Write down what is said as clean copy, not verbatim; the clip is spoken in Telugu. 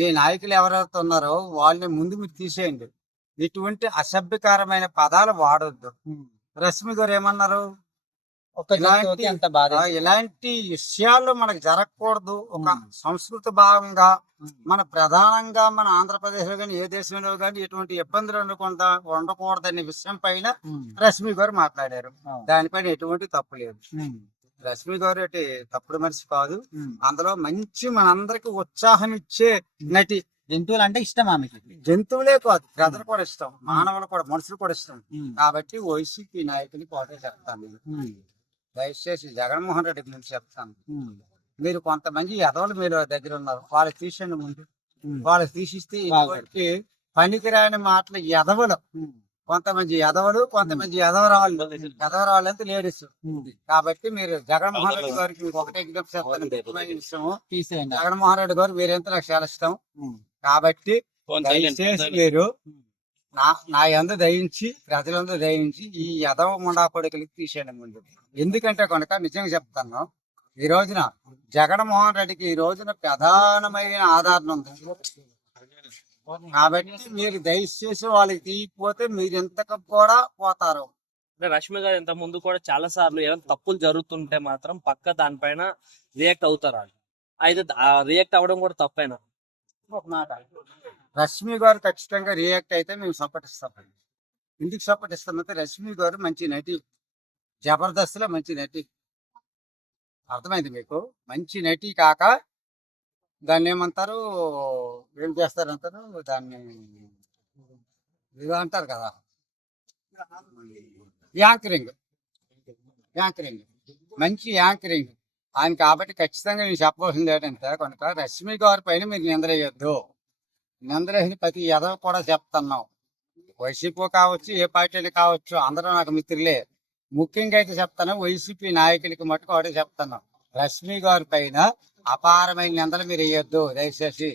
మీ నాయకులు ఎవరైతే ఉన్నారో వాళ్ళని ముందు మీరు తీసేయండి. ఇటువంటి అసభ్యకరమైన పదాలు వాడొద్దు. రశ్మి గారు ఏమన్నారు? ఇలాంటి ఎంత బాధ ఇలాంటి విషయాలు మనకు జరగకూడదు. ఒక సంస్కృత భాగంగా మన ప్రధానంగా మన ఆంధ్రప్రదేశ్ లో కానీ ఏ దేశంలో కానీ ఎటువంటి ఇబ్బందులు ఉండకూడదనే విషయం పైన రశ్మి గారు మాట్లాడారు. దానిపైన ఎటువంటి తప్పు లేదు. రశ్మి గారు అంటే తప్పుడు మనిషి కాదు. అందులో మంచి మనందరికి ఉత్సాహం ఇచ్చే నటి. జంతువులు అంటే ఇష్టం ఆమెకి. జంతువులే కాదు, ప్రజలు కూడా ఇష్టం, మానవులు కూడా, మనుషులు కూడా ఇష్టం. కాబట్టి వైసీపీ నాయకుని కోటే చెప్తాను నేను. దయచేసి జగన్మోహన్ రెడ్డి గురించి చెప్తాను. మీరు కొంతమంది ఎదవలు మీరు దగ్గర ఉన్నారు, వాళ్ళు తీసేయండి ముందు. వాళ్ళు తీసిస్తే ఇటువంటి పనికిరాని మాటలు ఎదవలు, కొంతమంది ఎదవలు, కొంతమంది ఎదవరాళ్ళు. ఎదవరాళ్ళు అంటే లేడీస్. కాబట్టి మీరు జగన్మోహన్ రెడ్డి గారికి మీకు ఒకటే విజ్ఞప్తి చెప్తాను. తీసేయండి. జగన్మోహన్ రెడ్డి గారు మీరెంత నాకు చాలా ఇష్టం. కాబట్టి దయచేసి మీరు నా యందు దయించి, ప్రజలందు దయించి ఈ యదవ ముండా కొడుకులకి తీసేయండి ముందు. ఎందుకంటే కనుక నిజంగా చెప్తాను, ఈ రోజున జగన్మోహన్ రెడ్డికి ఈ రోజున ప్రధానమైన ఆధారం ఉంది. కాబట్టి మీరు దయచేసి వాళ్ళకి తీయకపోతే మీరు ఎంతకు కూడా పోతారు. రష్మి గారు ఇంత ముందు కూడా చాలా సార్లు ఏమైనా తప్పులు జరుగుతుంటే మాత్రం పక్క దానిపైన రియాక్ట్ అవుతారు. అయితే రియాక్ట్ అవ్వడం కూడా తప్పైనా ఒక మాట, రష్మి గారు ఖచ్చితంగా రియాక్ట్ అయితే మేము సపోర్ట్ ఇస్తాం. ఎందుకు సపోర్ట్ ఇస్తామంటే రష్మి గారు మంచి నటి, జబర్దస్త్ లో మంచి నటి. అర్థమైంది మీకు? మంచి నటి కాక దాన్ని ఏమంటారు, ఏం చేస్తారంటారు దాన్ని, ఇది అంటారు కదా, యాంకరింగ్. యాంకరింగ్ మంచి యాంకరింగ్ ఆయన. కాబట్టి ఖచ్చితంగా నేను చెప్పవలసింది ఏంటంటే కనుక రష్మి గారి పైన మీరు నిందలేయొద్దు. నిందలేసి ప్రతి ఎదవ కూడా చెప్తున్నాం. వైసీపీ కావచ్చు, ఏ పార్టీలు కావచ్చు, అందరూ నాకు మిత్రులే. ముఖ్యంగా అయితే చెప్తాను, వైసీపీ నాయకులకి మట్టుకు ఒకటే చెప్తున్నాం, రష్మి గారి పైన అపారమైన నిందలు మీరు వేయొద్దు దయచేసి.